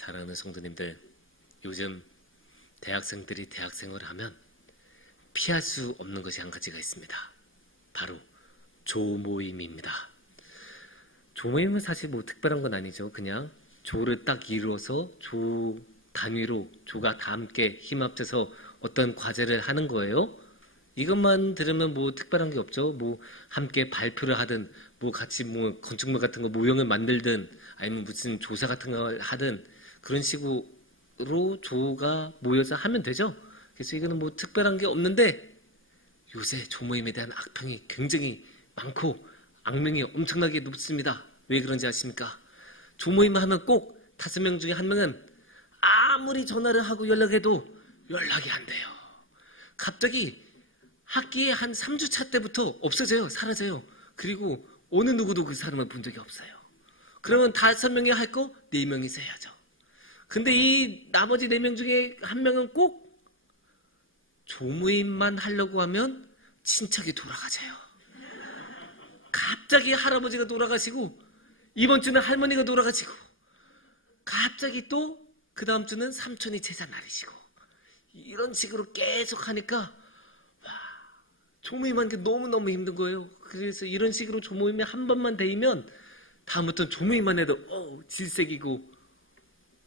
사랑하는 성도님들, 요즘 대학생들이 대학생활을 하면 피할 수 없는 것이 한 가지가 있습니다. 바로 조모임입니다. 조모임은 사실 뭐 특별한 건 아니죠. 그냥 조를 딱 이루어서 조 단위로 조가 다 함께 힘 합쳐서 어떤 과제를 하는 거예요. 이것만 들으면 뭐 특별한 게 없죠. 뭐 함께 발표를 하든 뭐 같이 뭐 건축물 같은 거 모형을 만들든 아니면 무슨 조사 같은 걸 하든 그런 식으로 조가 모여서 하면 되죠. 그래서 이거는 뭐 특별한 게 없는데 요새 조모임에 대한 악평이 굉장히 많고 악명이 엄청나게 높습니다. 왜 그런지 아십니까? 조모임 하면 꼭 5명 중에 1명은 아무리 전화를 하고 연락해도 연락이 안 돼요. 갑자기 학기에 한 3주차 때부터 없어져요. 사라져요. 그리고 어느 누구도 그 사람을 본 적이 없어요. 그러면 5명이 할 거 4명이서 해야죠. 근데 이 나머지 4명 중에 1명은 꼭 조모임만 하려고 하면 친척이 돌아가세요. 갑자기 할아버지가 돌아가시고 이번 주는 할머니가 돌아가시고 갑자기 또 그 다음 주는 삼촌이 제사 날이시고 이런 식으로 계속 하니까 조모임하는 게 너무너무 힘든 거예요. 그래서 이런 식으로 조모임에 한 번만 데이면 다음부터는 조모임만 해도 질색이고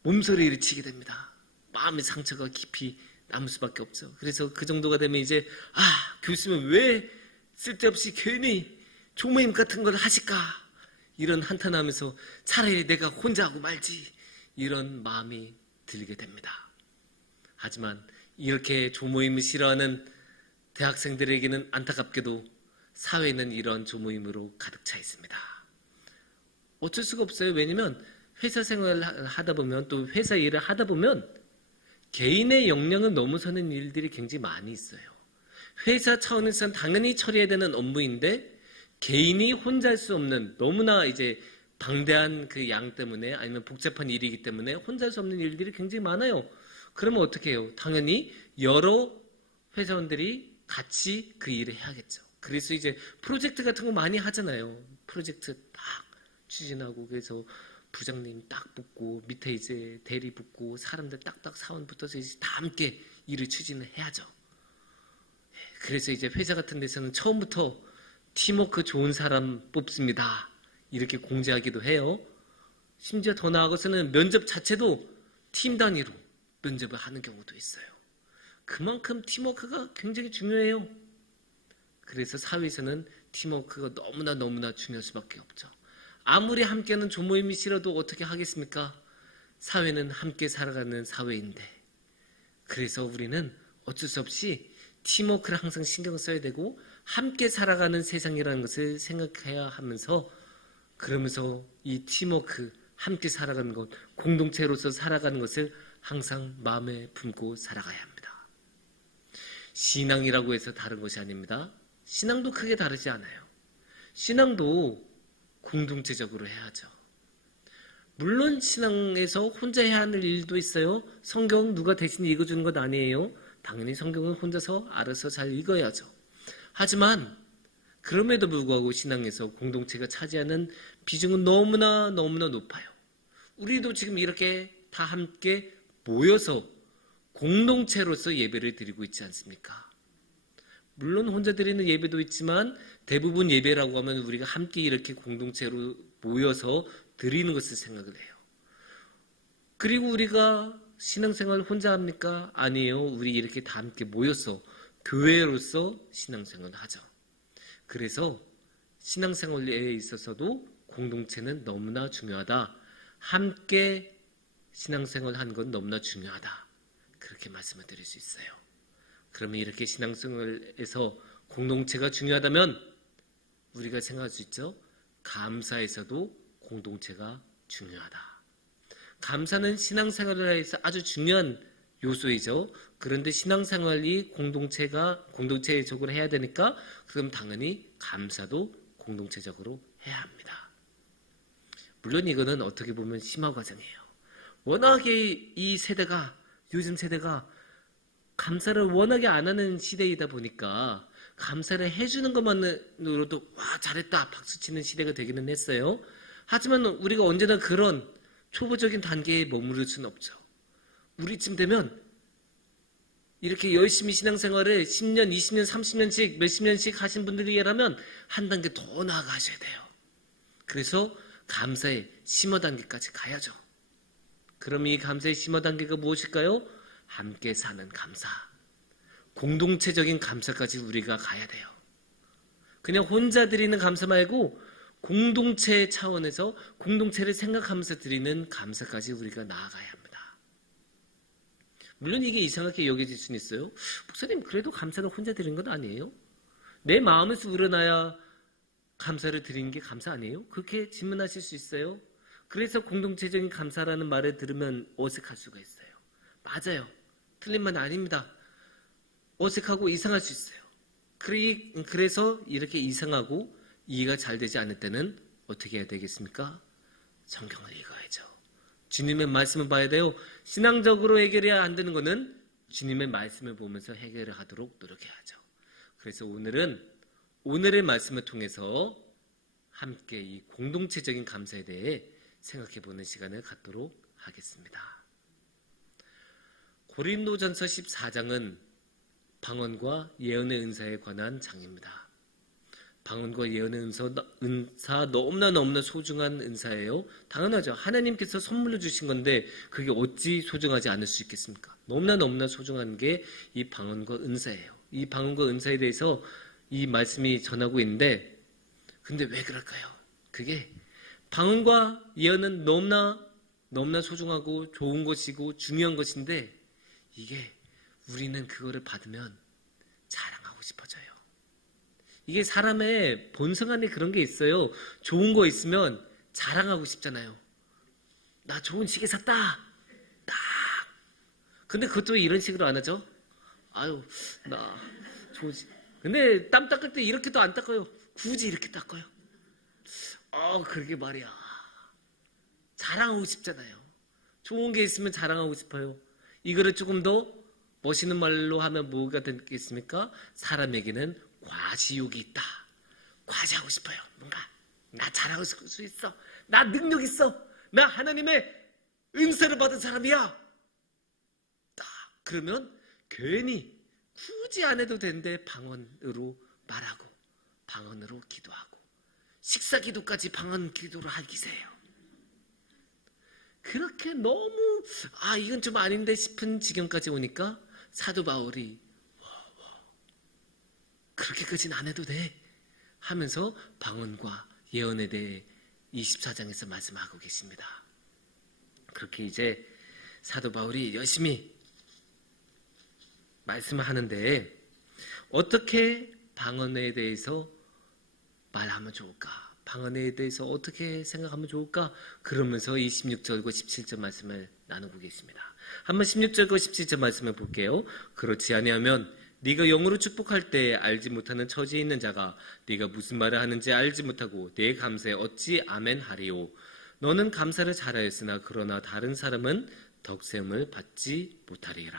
몸소리 일으키게 됩니다. 마음의 상처가 깊이 남을 수밖에 없죠. 그래서 그 정도가 되면 이제 교수님은 왜 쓸데없이 괜히 조모임 같은 걸 하실까 이런 한탄하면서 차라리 내가 혼자 하고 말지 이런 마음이 들게 됩니다. 하지만 이렇게 조모임을 싫어하는 대학생들에게는 안타깝게도 사회는 이런 조모임으로 가득 차 있습니다. 어쩔 수가 없어요. 왜냐면 회사 생활을 하다 보면 또 회사 일을 하다 보면 개인의 역량을 넘어서는 일들이 굉장히 많이 있어요. 회사 차원에서는 당연히 처리해야 되는 업무인데 개인이 혼자 할 수 없는 너무나 이제 방대한 그 양 때문에 아니면 복잡한 일이기 때문에 혼자 할 수 없는 일들이 굉장히 많아요. 그러면 어떻게 해요? 당연히 여러 회사원들이 같이 그 일을 해야겠죠. 그래서 이제 프로젝트 같은 거 많이 하잖아요. 프로젝트 딱 추진하고 그래서 부장님 딱 붙고 밑에 이제 대리 붙고 사람들 딱딱 사원 붙어서 이제 다 함께 일을 추진을 해야죠. 그래서 이제 회사 같은 데서는 처음부터 팀워크 좋은 사람 뽑습니다. 이렇게 공지하기도 해요. 심지어 더 나아가서는 면접 자체도 팀 단위로 면접을 하는 경우도 있어요. 그만큼 팀워크가 굉장히 중요해요. 그래서 사회에서는 팀워크가 너무나 중요할 수밖에 없죠. 아무리 함께하는 조모임이 싫어도 어떻게 하겠습니까? 사회는 함께 살아가는 사회인데 그래서 우리는 어쩔 수 없이 팀워크를 항상 신경 써야 되고 함께 살아가는 세상이라는 것을 생각해야 하면서 그러면서 이 팀워크, 함께 살아가는 것, 공동체로서 살아가는 것을 항상 마음에 품고 살아가야 합니다. 신앙이라고 해서 다른 것이 아닙니다. 신앙도 크게 다르지 않아요. 신앙도 공동체적으로 해야죠. 물론 신앙에서 혼자 해야 하는 일도 있어요. 성경 누가 대신 읽어주는 것 아니에요. 당연히 성경은 혼자서 알아서 잘 읽어야죠. 하지만 그럼에도 불구하고 신앙에서 공동체가 차지하는 비중은 너무나 높아요. 우리도 지금 이렇게 다 함께 모여서 공동체로서 예배를 드리고 있지 않습니까? 물론 혼자 드리는 예배도 있지만 대부분 예배라고 하면 우리가 함께 이렇게 공동체로 모여서 드리는 것을 생각을 해요. 그리고 우리가 신앙생활 혼자 합니까? 아니에요. 우리 이렇게 다 함께 모여서 교회로서 신앙생활을 하죠. 그래서 신앙생활에 있어서도 공동체는 너무나 중요하다. 함께 신앙생활을 하는 건 너무나 중요하다. 그렇게 말씀을 드릴 수 있어요. 그러면 이렇게 신앙생활에서 공동체가 중요하다면 우리가 생각할 수 있죠. 감사에서도 공동체가 중요하다. 감사는 신앙생활에서 아주 중요한 요소이죠. 그런데 신앙생활이 공동체적으로 해야 되니까 그럼 당연히 감사도 공동체적으로 해야 합니다. 물론 이거는 어떻게 보면 심화 과정이에요. 워낙에 요즘 세대가 감사를 워낙에 안 하는 시대이다 보니까 감사를 해주는 것만으로도 잘했다 박수치는 시대가 되기는 했어요. 하지만 우리가 언제나 그런 초보적인 단계에 머무를 수는 없죠. 우리쯤 되면 이렇게 열심히 신앙생활을 10년, 20년, 30년씩 몇십 년씩 하신 분들이라면 한 단계 더 나아가셔야 돼요. 그래서 감사의 심어 단계까지 가야죠. 그럼 이 감사의 심어 단계가 무엇일까요? 함께 사는 감사. 공동체적인 감사까지 우리가 가야 돼요. 그냥 혼자 드리는 감사 말고 공동체 차원에서 공동체를 생각하면서 드리는 감사까지 우리가 나아가야 합니다. 물론 이게 이상하게 여겨질 수는 있어요. 목사님, 그래도 감사는 혼자 드리는 건 아니에요? 내 마음에서 우러나야 감사를 드리는 게 감사 아니에요? 그렇게 질문하실 수 있어요. 그래서 공동체적인 감사라는 말을 들으면 어색할 수가 있어요. 맞아요. 틀린 말 아닙니다. 어색하고 이상할 수 있어요. 그래서 이렇게 이상하고 이해가 잘 되지 않을 때는 어떻게 해야 되겠습니까? 성경을 읽어야죠. 주님의 말씀을 봐야 돼요. 신앙적으로 해결해야 안 되는 거는 주님의 말씀을 보면서 해결을 하도록 노력해야죠. 그래서 오늘의 말씀을 통해서 함께 이 공동체적인 감사에 대해 생각해보는 시간을 갖도록 하겠습니다. 고린도전서 14장은 방언과 예언의 은사에 관한 장입니다. 방언과 예언의 은사 너무나 소중한 은사예요. 당연하죠. 하나님께서 선물로 주신 건데 그게 어찌 소중하지 않을 수 있겠습니까? 너무나 소중한 게 이 방언과 은사예요. 이 방언과 은사에 대해서 이 말씀이 전하고 있는데 근데 왜 그럴까요? 그게 방언과 예언은 너무나 소중하고 좋은 것이고 중요한 것인데 이게 우리는 그거를 받으면 자랑하고 싶어져요. 이게 사람의 본성 안에 그런 게 있어요. 좋은 거 있으면 자랑하고 싶잖아요. 나 좋은 시계 샀다. 딱. 근데 그것도 이런 식으로 안 하죠. 아유, 나 좋은 시계. 근데 땀 닦을 때 이렇게도 안 닦아요. 굳이 이렇게 닦아요. 그러게 말이야. 자랑하고 싶잖아요. 좋은 게 있으면 자랑하고 싶어요. 이거를 조금 더 멋있는 말로 하면 뭐가 되겠습니까? 사람에게는 과시욕이 있다. 과시하고 싶어요. 뭔가 나 잘할 수 있어. 나 능력 있어. 나 하나님의 은사를 받은 사람이야. 딱 그러면 괜히 굳이 안 해도 되는데 방언으로 말하고 방언으로 기도하고 식사 기도까지 방언 기도로 하기세요. 그렇게 너무 이건 좀 아닌데 싶은 지경까지 오니까 사도 바울이 그렇게까지는 안 해도 돼 하면서 방언과 예언에 대해 24장에서 말씀하고 계십니다. 그렇게 이제 사도 바울이 열심히 말씀을 하는데 어떻게 방언에 대해서 말하면 좋을까? 방언에 대해서 어떻게 생각하면 좋을까? 그러면서 26절과 17절 말씀을 나누고 계십니다. 한번 16절과 17절 말씀을 볼게요. 그렇지 아니하면 네가 영으로 축복할 때 알지 못하는 처지에 있는 자가 네가 무슨 말을 하는지 알지 못하고 내 감사에 어찌 아멘 하리오. 너는 감사를 잘하였으나 그러나 다른 사람은 덕세움을 받지 못하리라.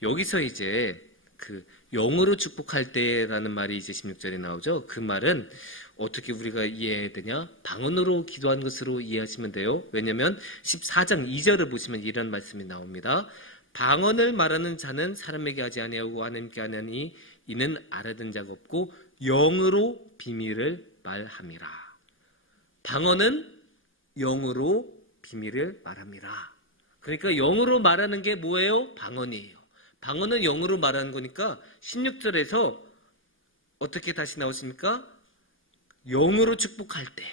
여기서 이제 그 영으로 축복할 때라는 말이 이제 16절에 나오죠. 그 말은 어떻게 우리가 이해해야 되냐? 방언으로 기도한 것으로 이해하시면 돼요. 왜냐하면 14장 2절을 보시면 이런 말씀이 나옵니다. 방언을 말하는 자는 사람에게 하지 아니하고 하나님께 하나니 이는 알아듣는 자가 없고 영으로 비밀을 말함이라. 방언은 영으로 비밀을 말함이라. 그러니까 영으로 말하는 게 뭐예요? 방언이에요. 방언은 영으로 말하는 거니까 16절에서 어떻게 다시 나오십니까? 영으로 축복할 때.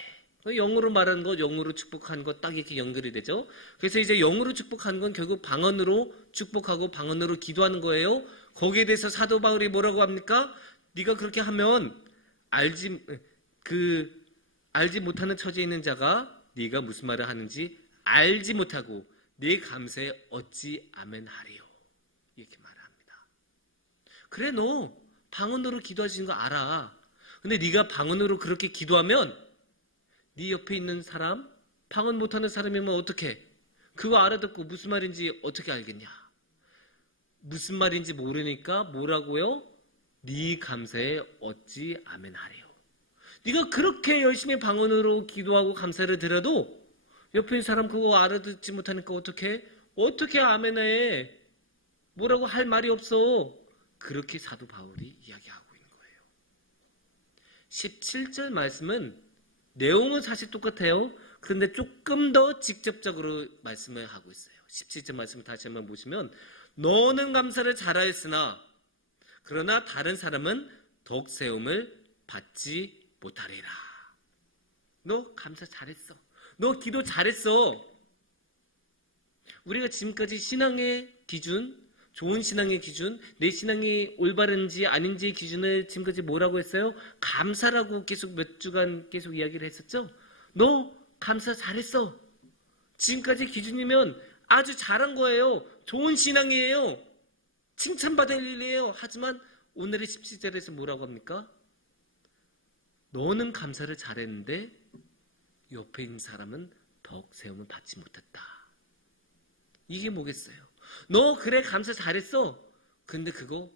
영으로 말하는 것, 영으로 축복하는 것 딱 이렇게 연결이 되죠. 그래서 이제 영으로 축복하는 건 결국 방언으로 축복하고 방언으로 기도하는 거예요. 거기에 대해서 사도 바울이 뭐라고 합니까? 네가 그렇게 하면 알지 못하는 처지에 있는 자가 네가 무슨 말을 하는지 알지 못하고 네 감사에 어찌 아멘 하리요. 이렇게 말합니다. 그래 너 방언으로 기도할 수 있는 거 알아. 근데 네가 방언으로 그렇게 기도하면 네 옆에 있는 사람, 방언 못하는 사람이면 어떡해? 그거 알아듣고 무슨 말인지 어떻게 알겠냐? 무슨 말인지 모르니까 뭐라고요? 네 감사에 어찌 아멘 하래요. 네가 그렇게 열심히 방언으로 기도하고 감사를 드려도 옆에 있는 사람 그거 알아듣지 못하니까 어떻게 아멘에 뭐라고 할 말이 없어. 그렇게 사도 바울이 이야기하고 있는 거예요. 17절 말씀은 내용은 사실 똑같아요. 그런데 조금 더 직접적으로 말씀을 하고 있어요. 17절 말씀을 다시 한번 보시면 너는 감사를 잘하였으나 그러나 다른 사람은 덕 세움을 받지 못하리라. 너 감사 잘했어. 너 기도 잘했어. 우리가 지금까지 신앙의 기준, 좋은 신앙의 기준, 내 신앙이 올바른지 아닌지의 기준을 지금까지 뭐라고 했어요? 감사라고 계속 몇 주간 계속 이야기를 했었죠? 너 감사 잘했어. 지금까지 기준이면 아주 잘한 거예요. 좋은 신앙이에요. 칭찬받을 일이에요. 하지만 오늘의 17절에서 뭐라고 합니까? 너는 감사를 잘했는데 옆에 있는 사람은 덕 세움을 받지 못했다. 이게 뭐겠어요? 너 그래 감사 잘했어. 근데 그거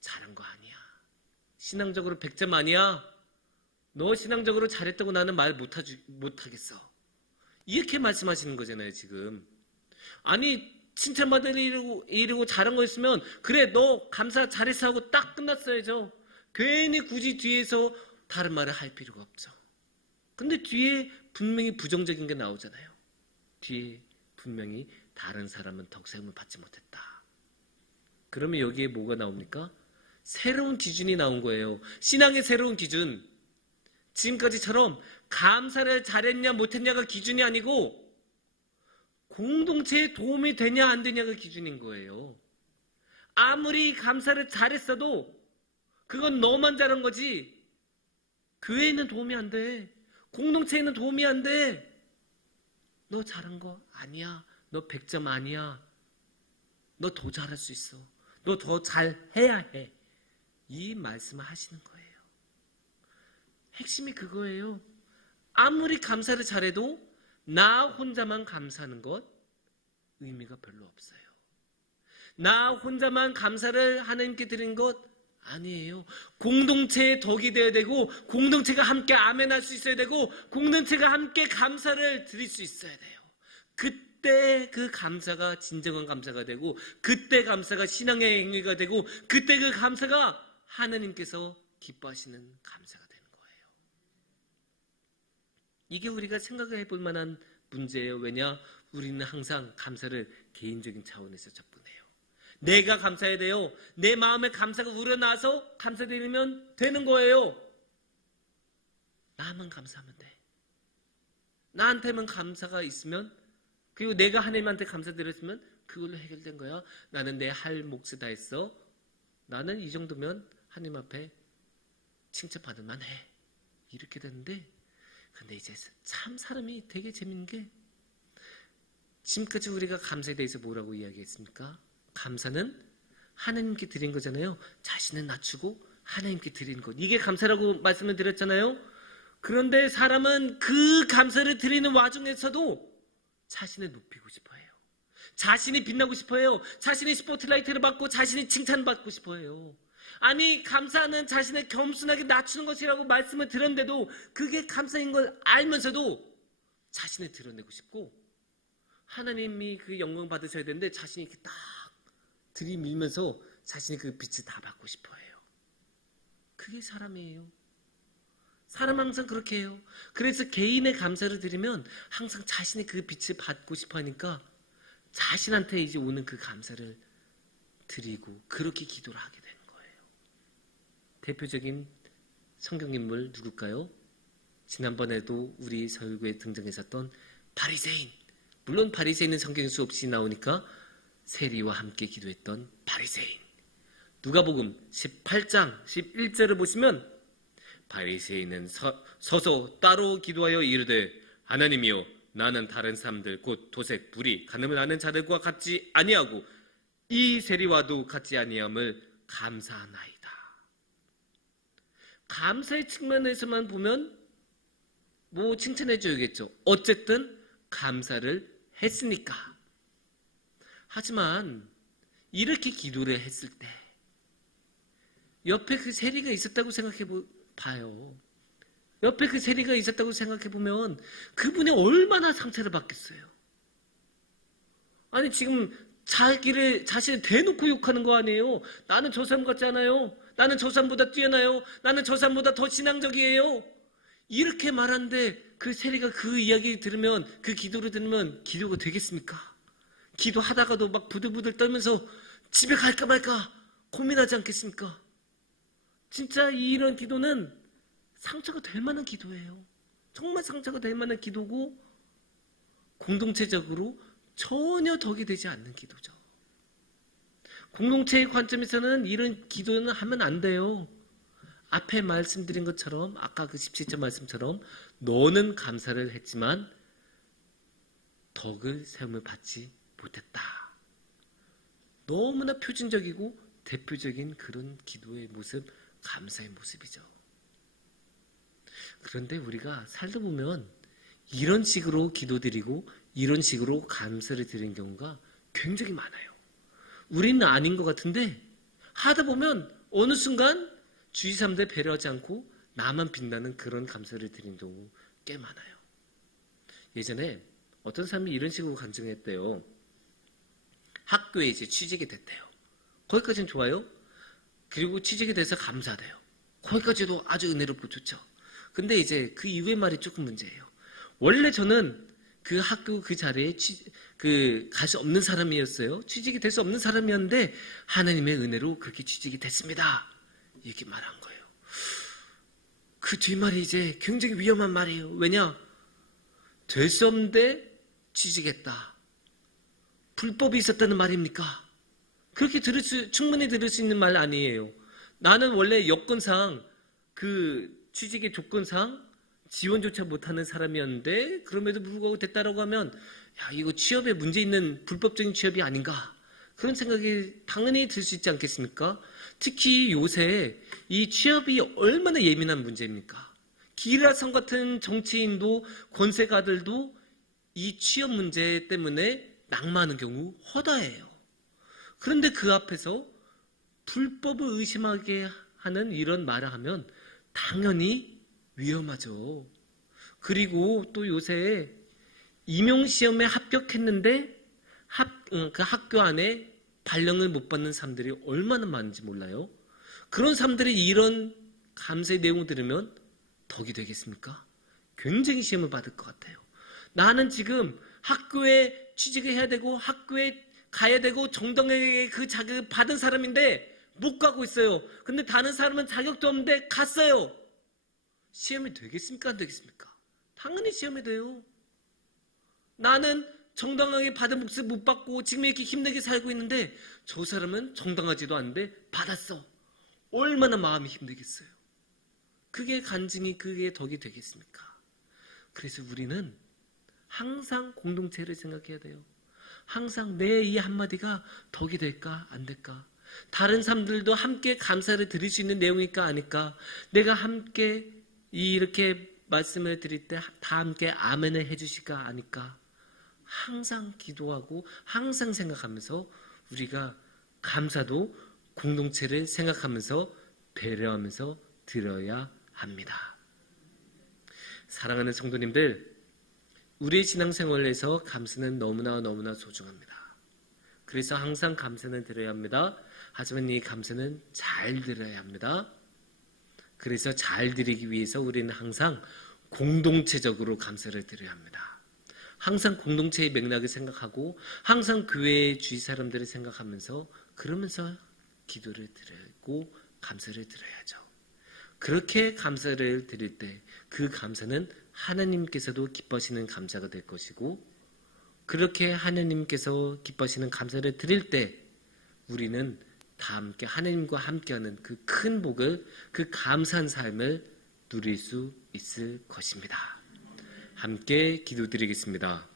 잘한 거 아니야. 신앙적으로 100점 아니야. 너 신앙적으로 잘했다고 나는 말 못하겠어. 이렇게 말씀하시는 거잖아요 지금. 아니 칭찬받을 일이고 잘한 거 있으면 그래 너 감사 잘했어 하고 딱 끝났어야죠. 괜히 굳이 뒤에서 다른 말을 할 필요가 없죠. 근데 뒤에 분명히 부정적인 게 나오잖아요. 뒤에 분명히 다른 사람은 덕세움을 받지 못했다. 그러면 여기에 뭐가 나옵니까? 새로운 기준이 나온 거예요. 신앙의 새로운 기준. 지금까지처럼 감사를 잘했냐 못했냐가 기준이 아니고 공동체에 도움이 되냐 안 되냐가 기준인 거예요. 아무리 감사를 잘했어도 그건 너만 잘한 거지 교회에는 도움이 안 돼. 공동체에는 도움이 안 돼. 너 잘한 거 아니야. 너 100점 아니야. 너 더 잘할 수 있어. 너 더 잘해야 해. 이 말씀을 하시는 거예요. 핵심이 그거예요. 아무리 감사를 잘해도 나 혼자만 감사하는 것 의미가 별로 없어요. 나 혼자만 감사를 하나님께 드린 것 아니에요. 공동체의 덕이 되어야 되고 공동체가 함께 아멘할 수 있어야 되고 공동체가 함께 감사를 드릴 수 있어야 돼요. 그때 그 감사가 진정한 감사가 되고 그때 감사가 신앙의 행위가 되고 그때 그 감사가 하나님께서 기뻐하시는 감사가 되는 거예요. 이게 우리가 생각해 볼 만한 문제예요. 왜냐? 우리는 항상 감사를 개인적인 차원에서 접근해요. 내가 감사해야 돼요. 내 마음에 감사가 우러나서 감사드리면 되는 거예요. 나만 감사하면 돼. 나한테만 감사가 있으면 그리고 내가 하나님한테 감사드렸으면 그걸로 해결된 거야. 나는 내 할 몫을 다 했어. 나는 이 정도면 하나님 앞에 칭찬받을 만해. 이렇게 되는데 근데 이제 참 사람이 되게 재밌는 게 지금까지 우리가 감사에 대해서 뭐라고 이야기했습니까? 감사는 하나님께 드린 거잖아요. 자신을 낮추고 하나님께 드리는 것. 이게 감사라고 말씀을 드렸잖아요. 그런데 사람은 그 감사를 드리는 와중에서도 자신을 높이고 싶어 해요. 자신이 빛나고 싶어 해요. 자신이 스포트라이트를 받고 자신이 칭찬받고 싶어 해요. 아니 감사는 자신을 겸손하게 낮추는 것이라고 말씀을 드렸는데도 그게 감사인 걸 알면서도 자신을 드러내고 싶고 하나님이 그 영광 받으셔야 되는데 자신이 이렇게 딱 들이밀면서 자신이 그 빛을 다 받고 싶어 해요. 그게 사람이에요. 사람 항상 그렇게 해요. 그래서 개인의 감사를 드리면 항상 자신이 그 빛을 받고 싶어 하니까 자신한테 이제 오는 그 감사를 드리고 그렇게 기도를 하게 되는 거예요. 대표적인 성경인물 누굴까요? 지난번에도 우리 설교에 등장했었던 바리새인. 물론 바리새인은 성경에 수없이 나오니까 세리와 함께 기도했던 바리새인. 누가복음 18장 11절을 보시면 바리새인은 서서 따로 기도하여 이르되 하나님이여 나는 다른 사람들 곧 도색, 불의, 간음을 하는 자들과 같지 아니하고 이 세리와도 같지 아니함을 감사하나이다. 감사의 측면에서만 보면 뭐 칭찬해 줘야겠죠. 어쨌든 감사를 했으니까. 하지만 이렇게 기도를 했을 때 옆에 그 세리가 있었다고 생각해 봐요. 옆에 그 세리가 있었다고 생각해 보면 그분이 얼마나 상처를 받겠어요. 아니 지금 자신을 대놓고 욕하는 거 아니에요. 나는 저 사람 같지 않아요. 나는 저 사람보다 뛰어나요. 나는 저 사람보다 더 신앙적이에요. 이렇게 말하는데 그 세리가 그 이야기 들으면, 그 기도를 들으면 기도가 되겠습니까? 기도하다가도 막 부들부들 떨면서 집에 갈까 말까 고민하지 않겠습니까? 진짜 이런 기도는 상처가 될 만한 기도예요. 정말 상처가 될 만한 기도고 공동체적으로 전혀 덕이 되지 않는 기도죠. 공동체의 관점에서는 이런 기도는 하면 안 돼요. 앞에 말씀드린 것처럼, 아까 그 17절 말씀처럼 너는 감사를 했지만 덕을 세움을 받지 못했다. 너무나 표준적이고 대표적인 그런 기도의 모습, 감사의 모습이죠. 그런데 우리가 살다 보면 이런 식으로 기도드리고 이런 식으로 감사를 드리는 경우가 굉장히 많아요. 우리는 아닌 것 같은데 하다 보면 어느 순간 주위 사람들 배려하지 않고 나만 빛나는 그런 감사를 드리는 경우 꽤 많아요. 예전에 어떤 사람이 이런 식으로 간증했대요. 학교에 이제 취직이 됐대요. 거기까지는 좋아요. 그리고 취직이 돼서 감사돼요. 거기까지도 아주 은혜롭고 좋죠. 근데 이제 그 이후의 말이 조금 문제예요. 원래 저는 그 학교 그 자리에 갈 수 없는 사람이었어요. 취직이 될 수 없는 사람이었는데 하나님의 은혜로 그렇게 취직이 됐습니다. 이렇게 말한 거예요. 그 뒷말이 이제 굉장히 위험한 말이에요. 왜냐? 될 수 없는데 취직했다. 불법이 있었다는 말입니까? 그렇게 충분히 들을 수 있는 말 아니에요. 나는 원래 여건상 그 취직의 조건상 지원조차 못하는 사람이었는데 그럼에도 불구하고 됐다라고 하면 야, 이거 취업에 문제 있는 불법적인 취업이 아닌가, 그런 생각이 당연히 들 수 있지 않겠습니까? 특히 요새 이 취업이 얼마나 예민한 문제입니까? 기라성 같은 정치인도 권세가들도 이 취업 문제 때문에 낙마하는 경우 허다해요. 그런데 그 앞에서 불법을 의심하게 하는 이런 말을 하면 당연히 위험하죠. 그리고 또 요새 임용시험에 합격했는데 그 학교 안에 발령을 못 받는 사람들이 얼마나 많은지 몰라요. 그런 사람들이 이런 감사의 내용을 들으면 덕이 되겠습니까? 굉장히 시험을 받을 것 같아요. 나는 지금 학교에 취직을 해야 되고 학교에 가야 되고 정당하게 그 자격을 받은 사람인데 못 가고 있어요. 근데 다른 사람은 자격도 없는데 갔어요. 시험이 되겠습니까? 안 되겠습니까? 당연히 시험이 돼요. 나는 정당하게 받은 몫을 못 받고 지금 이렇게 힘들게 살고 있는데 저 사람은 정당하지도 않은데 받았어. 얼마나 마음이 힘들겠어요. 그게 간증이, 그게 덕이 되겠습니까? 그래서 우리는 항상 공동체를 생각해야 돼요. 항상 내 이 한마디가 덕이 될까 안 될까? 다른 사람들도 함께 감사를 드릴 수 있는 내용일까 아닐까? 내가 함께 이렇게 말씀을 드릴 때 다 함께 아멘을 해주실까 아닐까? 항상 기도하고 항상 생각하면서 우리가 감사도 공동체를 생각하면서 배려하면서 드려야 합니다. 사랑하는 성도님들, 우리의 신앙생활에서 감사는 너무나 소중합니다. 그래서 항상 감사는 드려야 합니다. 하지만 이 감사는 잘 드려야 합니다. 그래서 잘 드리기 위해서 우리는 항상 공동체적으로 감사를 드려야 합니다. 항상 공동체의 맥락을 생각하고 항상 교회의 주위 사람들을 생각하면서 그러면서 기도를 드리고 감사를 드려야죠. 그렇게 감사를 드릴 때 그 감사는 하나님께서도 기뻐하시는 감사가 될 것이고, 그렇게 하나님께서 기뻐하시는 감사를 드릴 때 우리는 다 함께 하나님과 함께하는 그 큰 복을, 그 감사한 삶을 누릴 수 있을 것입니다. 함께 기도드리겠습니다.